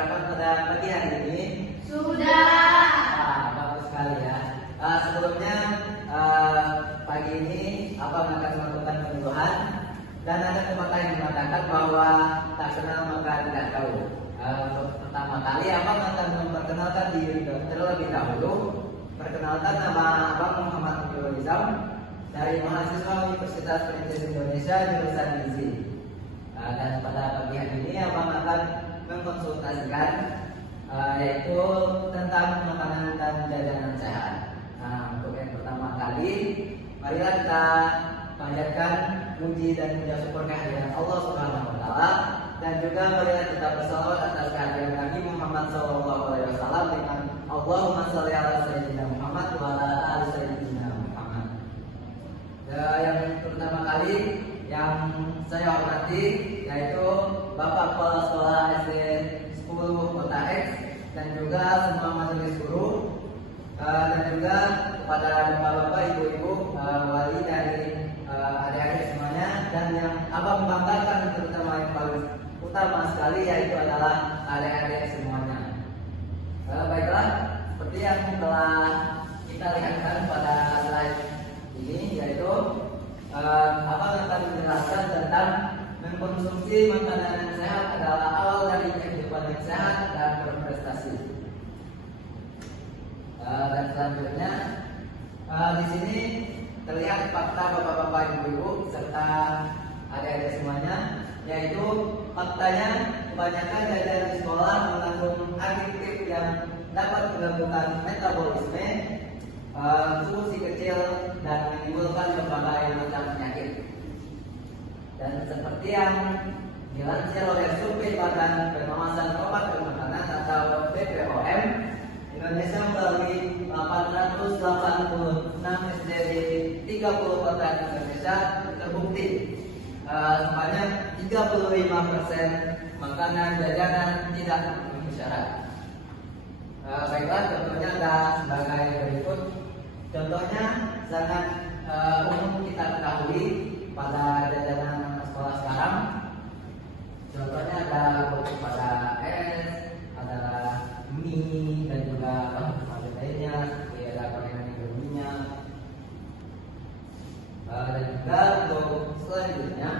sarapan pada pagi hari ini? Sudah. Bagus sekali ya. Sebelumnya pagi ini Abang akan melakukan penyuluhan dan ada pepatah yang mengatakan bahwa tak kenal maka tidak tahu. Untuk pertama kali Abang akan memperkenalkan diri terlebih dahulu. Perkenalkan, nama Abang Muhammad Nurul Izam dari mahasiswa Universitas Perintis Indonesia jurusan Gizi. Dan pada pagi hari ini Abang akan mengkonsultasikan yaitu tentang makanan dan jajanan sehat. Untuk yang pertama kali, marilah kita panjatkan puji dan puja syukur kehadirat Allah Subhanahu wa taala, dan juga marilah kita bersalawat atas kehadiran Nabi Muhammad SAW dengan Allahumma sholli ala sayyidina Muhammad wa ala ali sayyidina Muhammad. Yang pertama kali yang saya hormati yaitu Bapak Kepala Sekolah SD 10 Kota X dan juga semua majelis guru, dan juga kepada bapak-bapak, ibu-ibu, wali dari adik-adik semuanya, dan yang Abang banggakan terutama yang paling utama sekali yaitu adalah adik-adik semuanya. Baiklah, seperti yang telah kita lihatkan pada slide ini, yaitu Abang akan menjelaskan tentang mengkonsumsi makanan yang sehat adalah awal dari kehidupan yang sehat dan berprestasi. Dan selanjutnya di sini terlihat fakta bapak-bapak, ibu-ibu serta adik-adik semuanya, yaitu faktanya kebanyakan jajanan di sekolah mengandung aditif yang dapat mengganggu metabolisme tubuh si kecil dan menimbulkan berbagai macam penyakit. Dan seperti yang dilansir oleh survei Badan Pengawasan Obat dan Makanan atau BPOM, Indonesia melalui 886 SD di 30 kota di Indonesia terbukti sebanyak 35% makanan jajanan tidak memenuhi syarat. Baiklah, contohnya ada sebagai berikut. Contohnya sangat umum kita ketahui pada jajanan anak sekolah sekarang. Contohnya ada pada es, ada mie, dan juga bahan lainnya seperti ada gorengan minyak. Dan juga untuk selanjutnya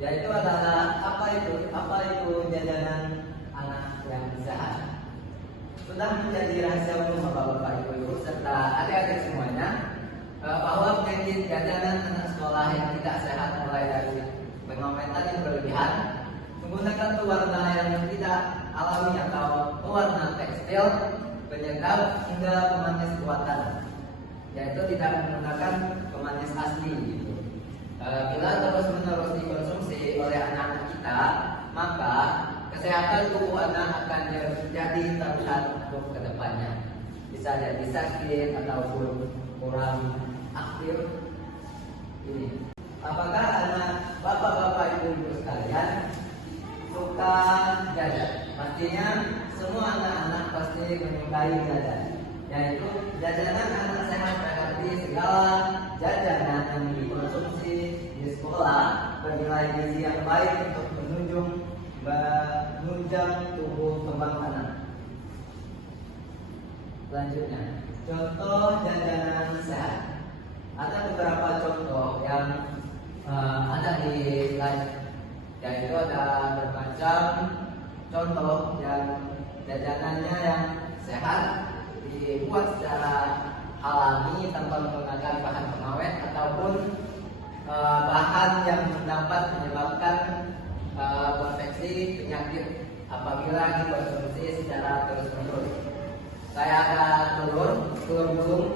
yaitu adalah apa itu jajanan anak yang sehat. Sudah menjadi rahasia umum bapak-bapak, ibu-ibu serta adik-adik semuanya bahwa penyakit jajanan anak sekolah yang tidak sehat mulai dari pengawet yang berlebihan, menggunakan pewarna yang tidak alami atau pewarna tekstil, penyedap hingga pemanis buatan, yaitu tidak menggunakan pemanis asli gitu. Bila terus-menerus dikonsumsi oleh anak-anak kita, maka kesehatan tubuh anak akan jadi taruhan untuk kedepannya. Bisa jadi sakit ataupun kurang aktif. Ini. Apakah anak bapak-bapak, ibu-ibu sekalian suka jajan? Pastinya semua anak-anak pasti menyukai jajan. Yaitu jajanan anak sehat berarti segala jajanan yang dikonsumsi di sekolah bernilai gizi yang baik untuk menunjang tubuh kembang anak. Selanjutnya, contoh jajanan sehat. Ada beberapa contoh yang ada di slide, yaitu ada bermacam contoh yang jajanannya yang sehat dibuat secara alami tanpa menggunakan bahan pengawet ataupun bahan yang dapat menyebabkan konveksi penyakit apabila dikonsumsi secara terus-menerus. Saya ada telur gulung,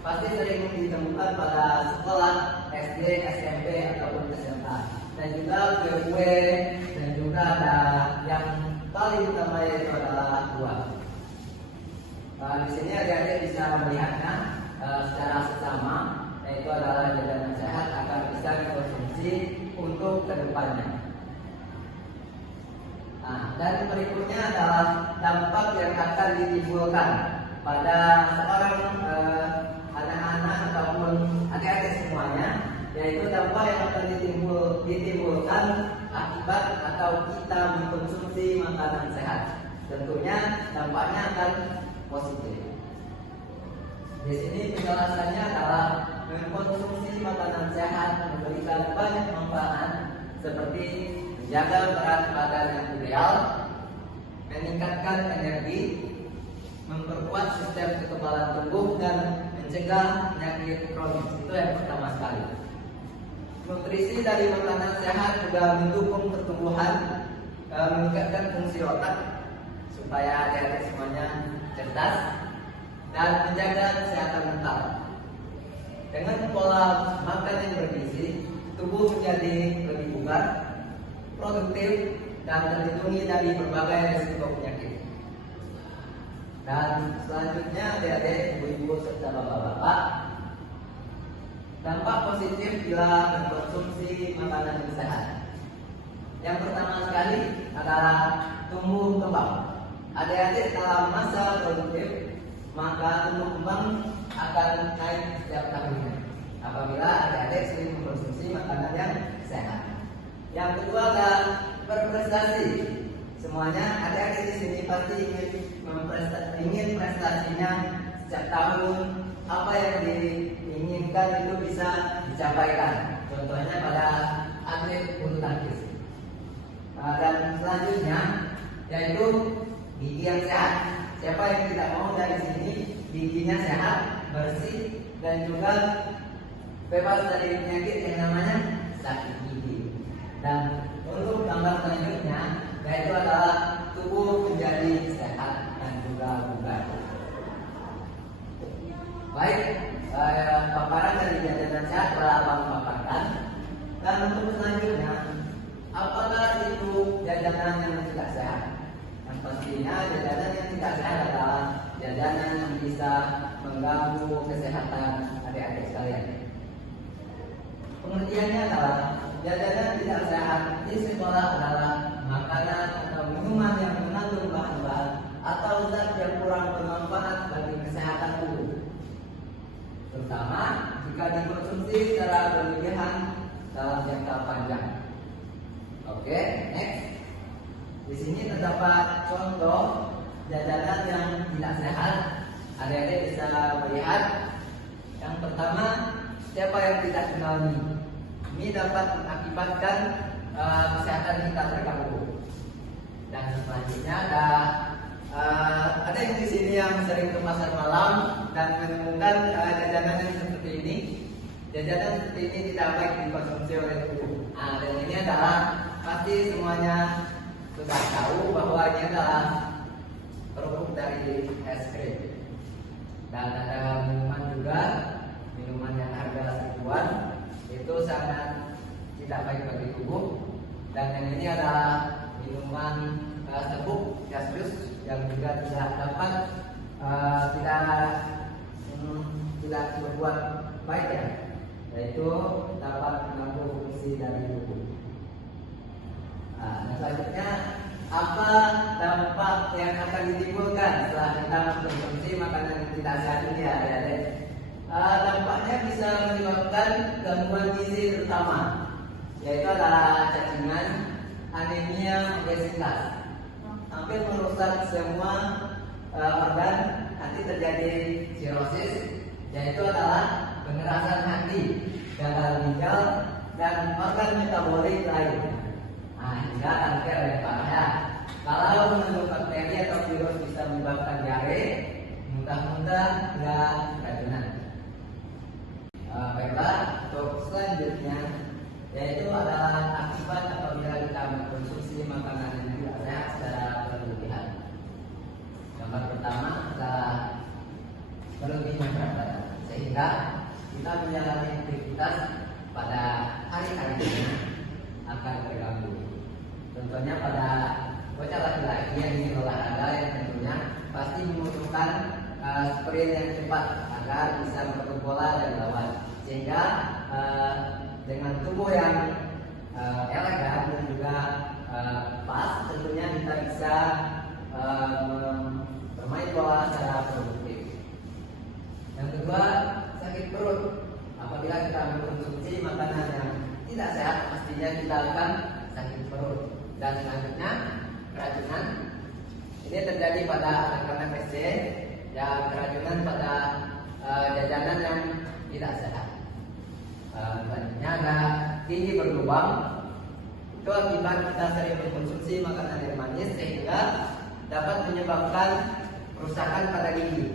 pasti sering ditemukan pada sekolah SD, SMP ataupun SMA. Dan juga kue, dan juga ada yang paling utama yaitu adalah buah. Di sini adik-adik bisa melihatnya secara seksama, yaitu adalah jajanan sehat agar bisa dikonsumsi untuk kedepannya. Dan berikutnya adalah dampak yang akan ditimbulkan pada seorang anak-anak ataupun adik-adik semuanya, yaitu dampak yang akan ditimbulkan akibat atau kita mengkonsumsi makanan sehat? Tentunya dampaknya akan positif. Di sini penjelasannya adalah mengkonsumsi makanan sehat memberikan banyak manfaat seperti menjaga berat badan yang ideal, meningkatkan energi, memperkuat sistem kekebalan tubuh, dan mencegah penyakit kronis. Itu yang pertama sekali. Nutrisi dari makanan sehat juga mendukung pertumbuhan, meningkatkan fungsi otak supaya adik-adik semuanya cerdas, dan menjaga kesehatan mental. Dengan pola makan yang bergizi, tubuh menjadi lebih bugar, produktif, dan terlindungi dari berbagai risiko penyakit. Dan selanjutnya adik-adik, ibu-ibu serta bapak-bapak, dampak positif bila mengkonsumsi makanan yang sehat. Yang pertama sekali adalah tumbuh kembang. Adik-adik dalam masa produktif, maka tumbuh kembang akan naik setiap tahunnya apabila adik-adik sering mengkonsumsi makanan yang sehat. Yang kedua adalah berprestasi. Semuanya adik-adik di sini pasti ingin prestasinya setiap tahun, apa yang diinginkan itu bisa dicapaikan. Contohnya pada atlet bulu tangkis. Dan selanjutnya yaitu gigi yang sehat. Siapa yang tidak mau dari sini giginya sehat, bersih, dan juga bebas dari penyakit yang namanya sakit gigi. Dan untuk gambar selanjutnya yaitu adalah tubuh menjadi sehat dan juga bugar. Baik, paparan dari jajanan sehat telah abang paparkan. Dan untuk selanjutnya, apakah itu jajanan yang tidak sehat? Yang pastinya jajanan yang tidak sehat adalah jajanan yang bisa mengganggu kesehatan adik-adik sekalian. Pengertiannya adalah jajanan tidak sehat di sekolah adalah makanan atau minuman yang mengandung bahan-bahan atau zat yang kurang bermanfaat bagi kesehatan tubuh, terutama jika dikonsumsi secara berlebihan dalam jangka panjang. Oke, next. Di sini terdapat contoh jajanan yang tidak sehat. Adik-adik bisa melihat. Yang pertama, siapa yang tidak kenal mie? Mie dapat mengakibatkan kesehatan kita terganggu. Dan selanjutnya ada yang di sini yang sering ke pasar malam dan menemukan jajanan yang seperti ini. Jajanan seperti ini tidak baik dikonsumsi oleh tubuh. Dan ini adalah pasti semuanya sudah tahu bahwa ini adalah produk dari es krim. Dan ada minuman juga, minuman yang harga seribuan, itu sangat tidak baik bagi tubuh. Dan yang ini adalah minuman serbuk gaseous yang juga tidak dapat tidak berbuat baik ya, yaitu dapat mengganggu fungsi dari tubuh. Nah, selanjutnya apa dampak yang akan ditimbulkan setelah kita mengkonsumsi makanan yang tidak sehat ini ya, adik-adik? Dampaknya bisa menyebabkan gangguan gizi terutama, yaitu adalah cacingan, anemia, obesitas, hampir merusak semua organ, nanti terjadi sirosis, yaitu adalah pengerasan hati, gagal ginjal, dan organ metabolik lain. Hingga kanker yang parah ya. Kalau mengandung bakteri atau virus bisa menyebabkan diare, muntah-muntah, dan keracunan. Baiklah, untuk selanjutnya yaitu adalah akibat apabila kita mengkonsumsi makanan yang tidak sehat secara berlebihan. Yang pertama adalah berlebihnya berat badan, sehingga kita menjalani aktivitas pada hari-hari ini akan terganggu. Contohnya pada bocah laki-laki yang ingin olahraga yang tentunya pasti membutuhkan sprint yang cepat agar bisa merebut bola dari lawan, sehingga dengan tubuh yang elegan dan juga pas, tentunya kita bisa bermain bola secara produktif. Yang kedua, sakit perut. Apabila kita mengkonsumsi makanan yang tidak sehat, pastinya kita akan sakit perut. perut. Dan selanjutnya keracunan. Ini terjadi pada anak-anak SD yang keracunan pada jajanan yang tidak sehat. Selanjutnya ada gigi berlubang. Itu akibat kita sering mengkonsumsi makanan yang manis sehingga dapat menyebabkan kerusakan pada gigi.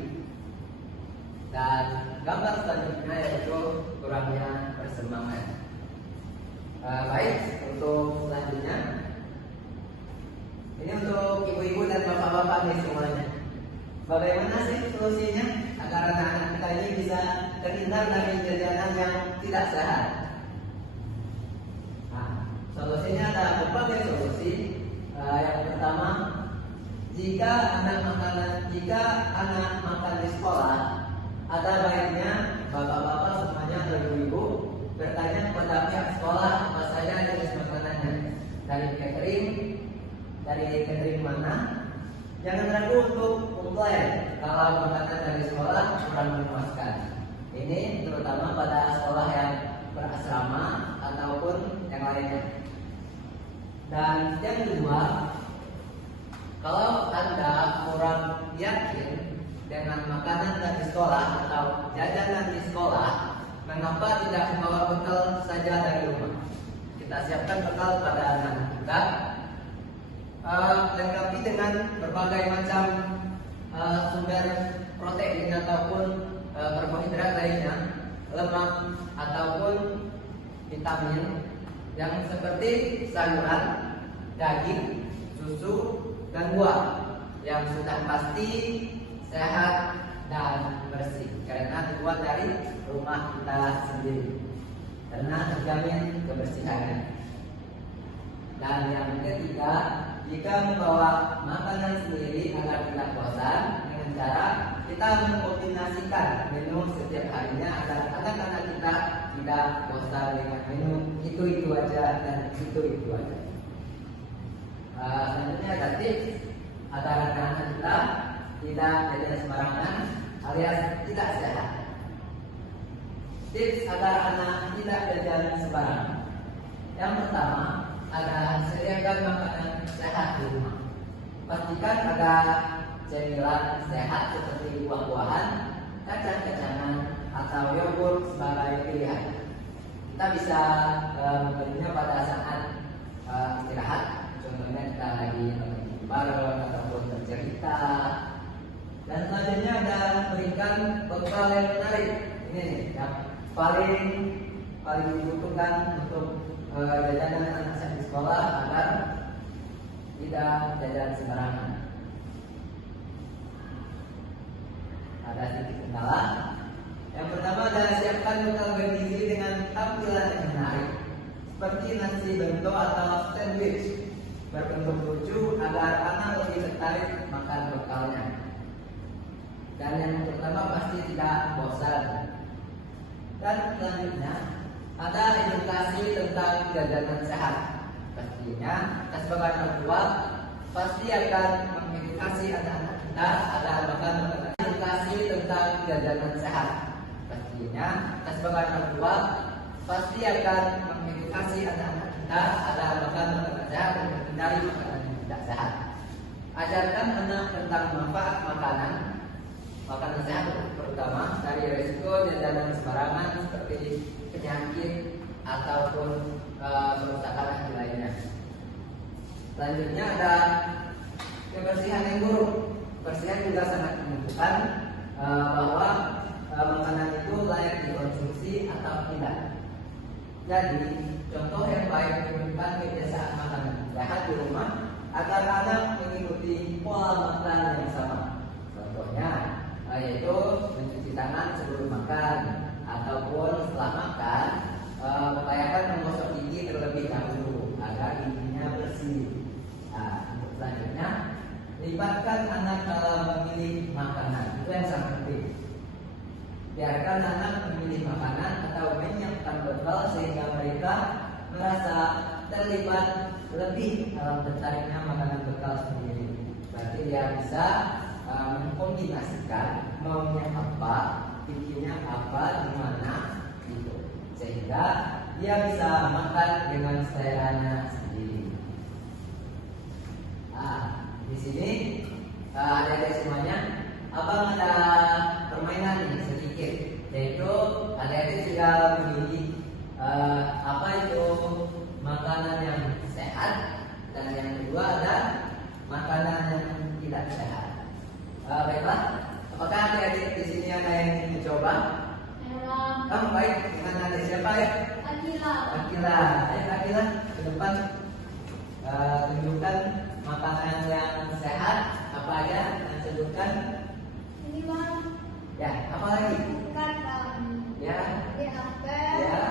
Dan gambar selanjutnya yaitu kurangnya persemangat. Baik, untuk selanjutnya ini untuk ibu-ibu dan bapak-bapak nih semuanya. Bagaimana sih solusinya agar anak-anak kita ini bisa terhindar dari jajanan yang tidak sehat? Nah, solusinya ada berbagai solusi. Yang pertama, jika anak makan di sekolah, ada baiknya bapak-bapak semuanya atau ibu-ibu bertanya kepada pihak sekolah apa saja jenis makanannya, dari catering mana. Jangan ragu untuk komplain kalau makanan dari sekolah kurang memuaskan. Ini terutama pada sekolah yang berasrama ataupun yang lainnya. Dan yang kedua, kalau Anda kurang yakin dengan makanan dari sekolah atau jajanan di sekolah, mengapa tidak membawa bekal saja dari rumah? Kita siapkan bekal pada anak kita, lengkapi dengan berbagai macam sumber protein ataupun karbohidrat lainnya, lemak ataupun vitamin yang seperti sayuran, daging, susu, dan buah yang sudah pasti sehat dan bersih karena dibuat dari rumah kita sendiri, karena terjamin kebersihannya. Dan yang ketiga, jika membawa makanan sendiri agar tidak bosan, dengan cara kita mengkombinasikan menu setiap harinya agar anak-anak kita tidak bosan dengan menu itu aja dan itu aja. Selanjutnya ada tips agar anak-anak kita tidak jajan sembarangan alias tidak sehat. Tips agar anak tidak jajan sembarangan. Yang pertama, ada sediakan makanan sehat di rumah. Pastikan ada cemilan sehat seperti buah-buahan, kacang-kacangan, atau yogurt sebagai pilihan. Kita bisa membelinya pada saat istirahat. Contohnya kita lagi nonton bareng ataupun bercerita. Dan selanjutnya ada berikan bekal yang menarik. Ini yang paling dibutuhkan untuk jajanan anak di sekolah agar tidak jajan sembarangan. Ada sedikit kendala. Yang pertama adalah siapkan bekal bergizi dengan tampilan yang menarik, seperti nasi bento atau sandwich berbentuk lucu agar anak lebih tertarik makan bekalnya. Dan yang pertama pasti tidak bosan. Dan selanjutnya ada edukasi tentang jajanan sehat. Pastinya kita sebagai orang tua pasti akan mengedukasi anak-anak kita agar makan makanan. Edukasi tentang jajanan sehat. Pastinya kita sebagai orang tua pasti akan mengedukasi anak-anak kita agar makan makanan sehat dan menghindari makanan yang tidak sehat. Ajarkan anak tentang manfaat makanan sehat, terutama dari risiko jajanan sembarangan seperti penyakit ataupun kerusakan lainnya. Selanjutnya ada kebersihan yang buruk. Kebersihan juga sangat menentukan bahwa makanan itu layak dikonsumsi atau tidak. Jadi contoh yang baik merupakan kebiasaan makanan sehat di rumah agar anak mengikuti pola makan yang sama. Contohnya yaitu mencuci tangan sebelum makan ataupun setelah makan, upayakan menggosok gigi terlebih dahulu agar giginya bersih. Nah, untuk selanjutnya, libatkan anak dalam memilih makanan. Itu yang sangat penting. Biarkan anak memilih makanan atau menyiapkan bekal sehingga mereka merasa terlibat lebih dalam tertariknya makanan bekal sendiri. Berarti dia bisa mengkombinasikan maunya apa, bikinnya apa, di mana gitu, sehingga dia bisa makan dengan seleranya sendiri. di sini adik-adik semuanya, abang ada permainan nih sedikit, yaitu adik-adik sudah memilih apa itu makanan yang sehat, dan yang kedua ada makanan yang tidak sehat. Baiklah, apakah adik-adik di sini ada yang ingin mencoba? Baik, dengan adik siapa ya? Akila, ayo Akila ke depan, tunjukkan makanan yang sehat apa aja, dan sebutkan. Ya, apa lagi? Ya, ya, ya, ya.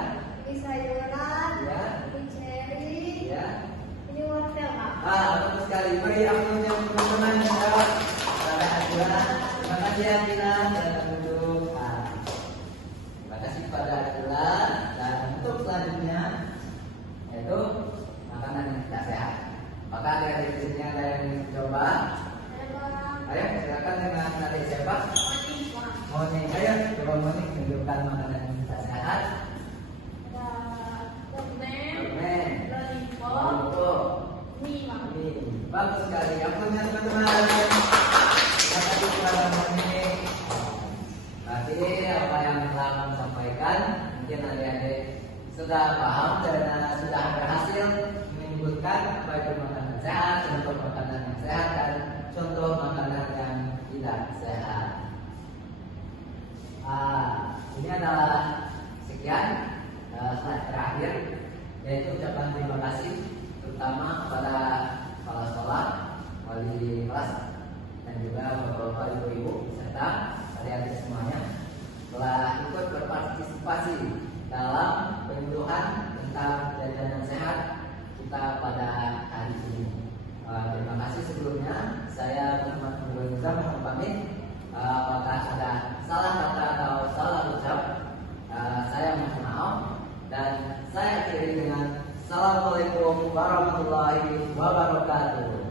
Bagus sekali. Beri aplaus yang teman-teman menjawab pada Akila. Terima kasih Akila, dan duduk. Terima kasih kepada Akila. Dan untuk selanjutnya yaitu makanan yang tidak sehat. Apakah adik-adik di sini ada yang ingin mencoba? Ayo, silakan dengan adik siapa? Moni, ayo coba Moni tunjukkan makanan yang tidak sehat. Permen, lollipop, mie. Bagus sekali. Aplausnya teman-teman. Terima kasih kepada Moni. Berarti apa yang telah kami sampaikan mungkin adik-adik sudah paham dan sudah berhasil menyebutkan apa itu makanan sehat, contoh makanan yang sehat, dan contoh makanan yang tidak sehat. Ini adalah sekian slide terakhir, yaitu ucapan terima kasih terutama kepada kepala sekolah, wali kelas, dan juga bapak-bapak, ibu-ibu, serta adik-adik semuanya telah ikut berpartisipasi dalam penyuluhan tentang jajanan sehat kita pada hari ini. Terima kasih sebelumnya. Saya Muhammad Nurul Nizam mohon pamit. Apakah ada salah kata atau salah ucap, saya mohon maaf, dan saya akhiri dengan Assalamualaikum warahmatullahi wabarakatuh.